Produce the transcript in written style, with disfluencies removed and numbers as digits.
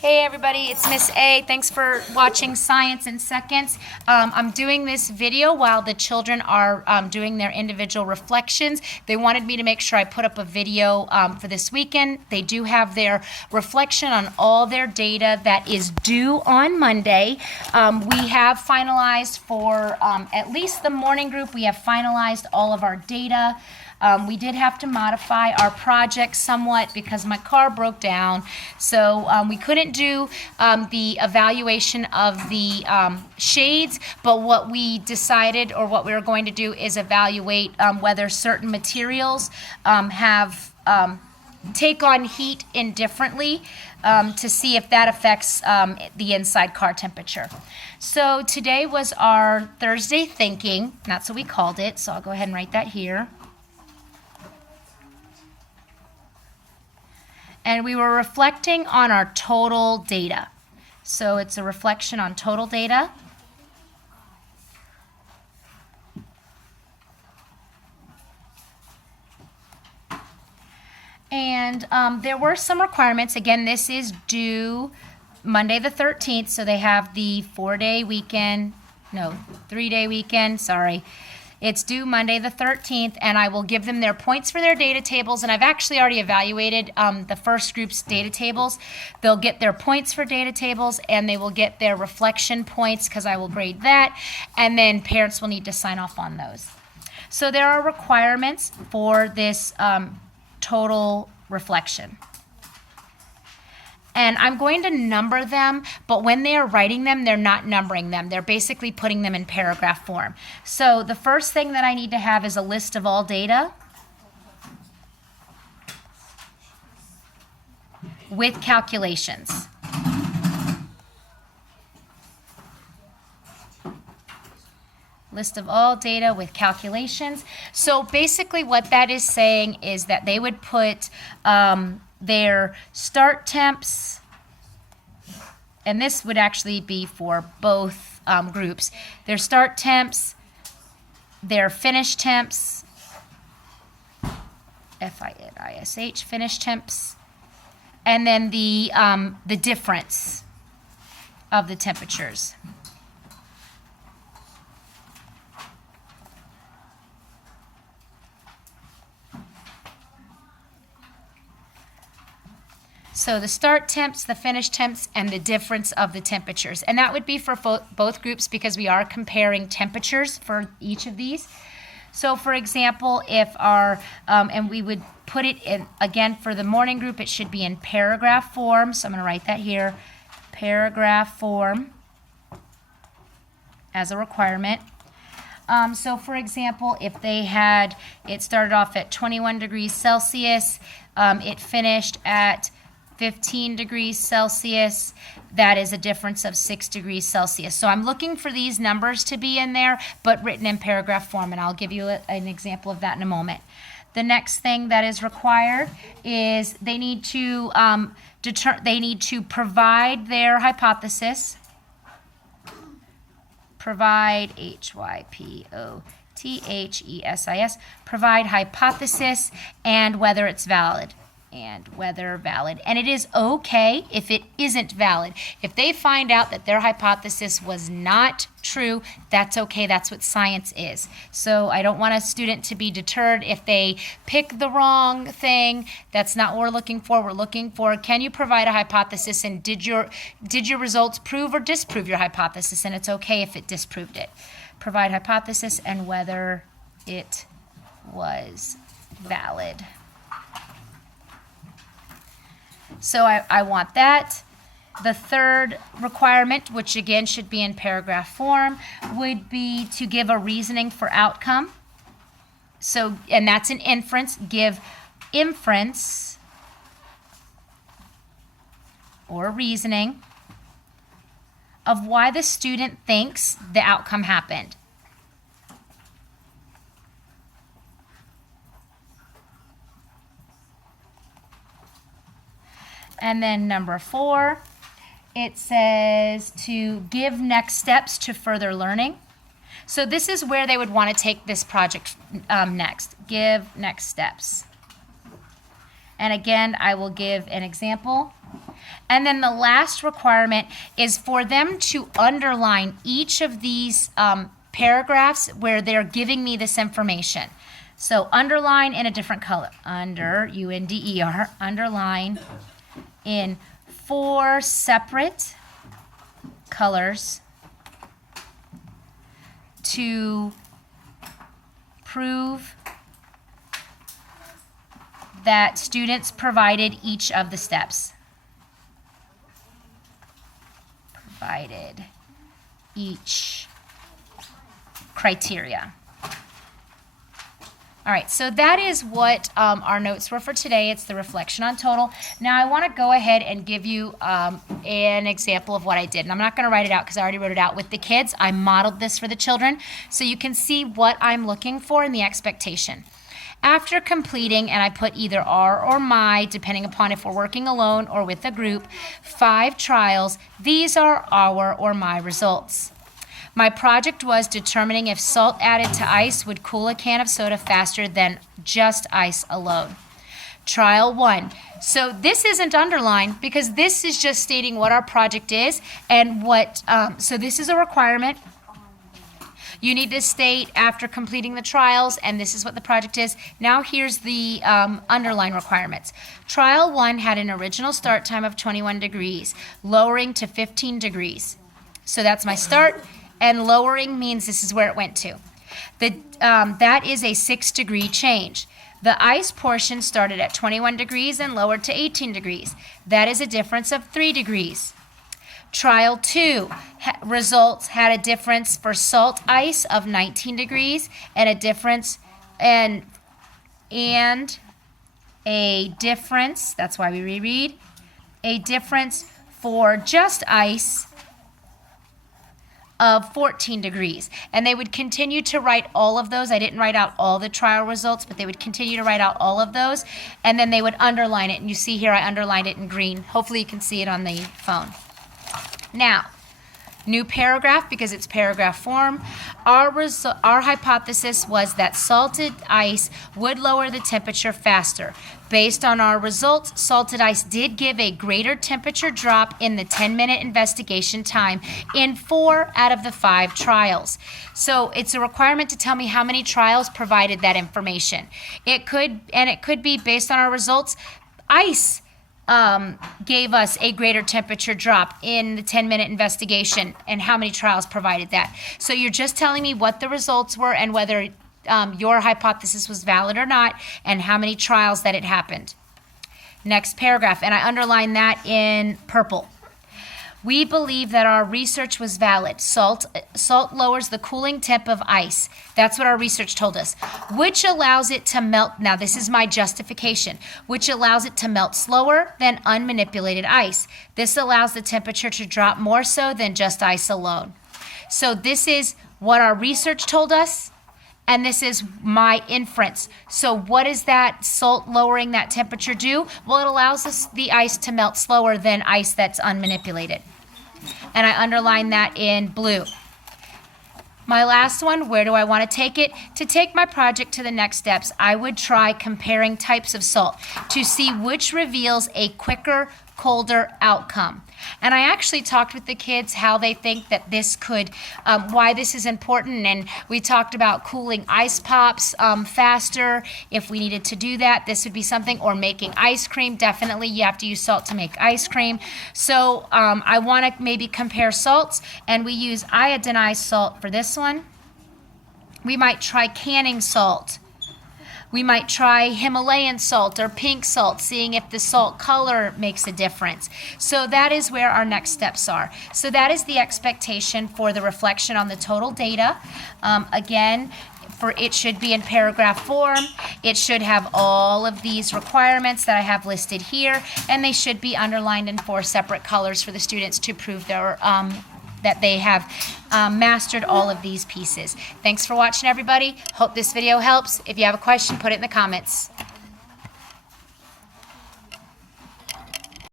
Hey everybody, it's Miss A. Thanks for watching Science in Seconds. I'm doing this video while the children are doing their individual reflections. They wanted me to make sure I put up a video for this weekend. They do have their reflection on all their data that is due on Monday. We have finalized for at least the morning group, we have finalized all of our data. We did have to modify our project somewhat because my car broke down, so we couldn't do the evaluation of the shades, but what we decided or what we were going to do is evaluate whether certain materials take on heat indifferently to see if that affects the inside car temperature. So today was our Thursday thinking, that's what we called it, so I'll go ahead and write that here. And we were reflecting on our total data. So it's a reflection on total data. And there were some requirements. Again, this is due Monday the 13th, so they have the 3-day weekend, sorry. It's due Monday the 13th, and I will give them their points for their data tables, and I've actually already evaluated the first group's data tables. They'll get their points for data tables, and they will get their reflection points because I will grade that, and then parents will need to sign off on those. So there are requirements for this total reflection. And I'm going to number them, but when they are writing them, they're not numbering them. They're basically putting them in paragraph form. So the first thing that I need to have is a list of all data with calculations. List of all data with calculations. So basically what that is saying is that they would put their start temps, and this would actually be for both groups, their start temps, their finish temps, F-I-N-I-S-H, finish temps, and then the difference of the temperatures. So the start temps, the finish temps, and the difference of the temperatures. And that would be for both groups because we are comparing temperatures for each of these. So for example, if our, and we would put it in, again, for the morning group, it should be in paragraph form. So I'm going to write that here, paragraph form as a requirement. So for example, if they had, it started off at 21 degrees Celsius, it finished at 15 degrees Celsius, that is a difference of 6 degrees Celsius. So I'm looking for these numbers to be in there, but written in paragraph form, and I'll give you an example of that in a moment. The next thing that is required is they need to provide their hypothesis. Provide, H-Y-P-O-T-H-E-S-I-S, provide hypothesis and whether it's valid. And whether valid. And it is okay if it isn't valid. If they find out that their hypothesis was not true, that's okay. That's what science is. So I don't want a student to be deterred if they pick the wrong thing. That's not what we're looking for. We're looking for, can you provide a hypothesis, and did your results prove or disprove your hypothesis? And it's okay if it disproved it. Provide hypothesis and whether it was valid. So I want that. The third requirement, which again should be in paragraph form, would be to give a reasoning for outcome. So, and that's an inference. Give inference or reasoning of why the student thinks the outcome happened. And then number 4, it says to give next steps to further learning. So this is where they would want to take this project next. Give next steps. And again, I will give an example. And then the last requirement is for them to underline each of these paragraphs where they're giving me this information. So underline in a different color. U-N-D-E-R, underline in 4 separate colors to prove that students provided each of the steps. Provided each criteria. All right, so that is what our notes were for today. It's the reflection on total. Now I want to go ahead and give you an example of what I did. And I'm not going to write it out because I already wrote it out with the kids. I modeled this for the children so you can see what I'm looking for in the expectation. After completing, and I put either R or my, depending upon if we're working alone or with a group, 5 trials, these are our or my results. My project was determining if salt added to ice would cool a can of soda faster than just ice alone. Trial 1. So this isn't underlined because this is just stating what our project is and what, so this is a requirement. You need to state after completing the trials, and this is what the project is. Now here's the underline requirements. Trial 1 had an original start time of 21 degrees, lowering to 15 degrees. So that's my start, and lowering means this is where it went to. That is a 6-degree change. The ice portion started at 21 degrees and lowered to 18 degrees. That is a difference of 3 degrees. Trial 2 results had a difference for salt ice of 19 degrees and a difference that's why we reread, a difference for just ice of 14 degrees. And they would continue to write all of those. I didn't write out all the trial results, but they would continue to write out all of those, and then they would underline it. And you see here I underlined it in green. Hopefully you can see it on the phone. Now, new paragraph because it's paragraph form. Our hypothesis was that salted ice would lower the temperature faster. Based on our results, salted ice did give a greater temperature drop in the 10-minute investigation time in 4 out of the 5 trials. So it's a requirement to tell me how many trials provided that information. It could be based on our results. Ice gave us a greater temperature drop in the 10-minute investigation, and how many trials provided that. So you're just telling me what the results were and whether your hypothesis was valid or not, and how many trials that it happened. Next paragraph, and I underline that in purple. We believe that our research was valid. Salt lowers the cooling temp of ice. That's what our research told us, which allows it to melt. Now, this is my justification, which allows it to melt slower than unmanipulated ice. This allows the temperature to drop more so than just ice alone. So this is what our research told us, and this is my inference. So what does that salt lowering that temperature do? Well, it allows the ice to melt slower than ice that's unmanipulated. And I underline that in blue. My last one, where do I want to take it? To take my project to the next steps, I would try comparing types of salt to see which reveals a quicker, colder outcome. And I actually talked with the kids how they think that this could, why this is important, and we talked about cooling ice pops faster if we needed to do that. This would be something, or making ice cream. Definitely you have to use salt to make ice cream. So I want to maybe compare salts, and we use iodinized salt for this one. We might try canning salt. We might try Himalayan salt or pink salt, seeing if the salt color makes a difference. So that is where our next steps are. So that is the expectation for the reflection on the total data. Again, it should be in paragraph form. It should have all of these requirements that I have listed here, and they should be underlined in 4 separate colors for the students to prove their that they have mastered all of these pieces. Thanks for watching, everybody. Hope this video helps. If you have a question, put it in the comments.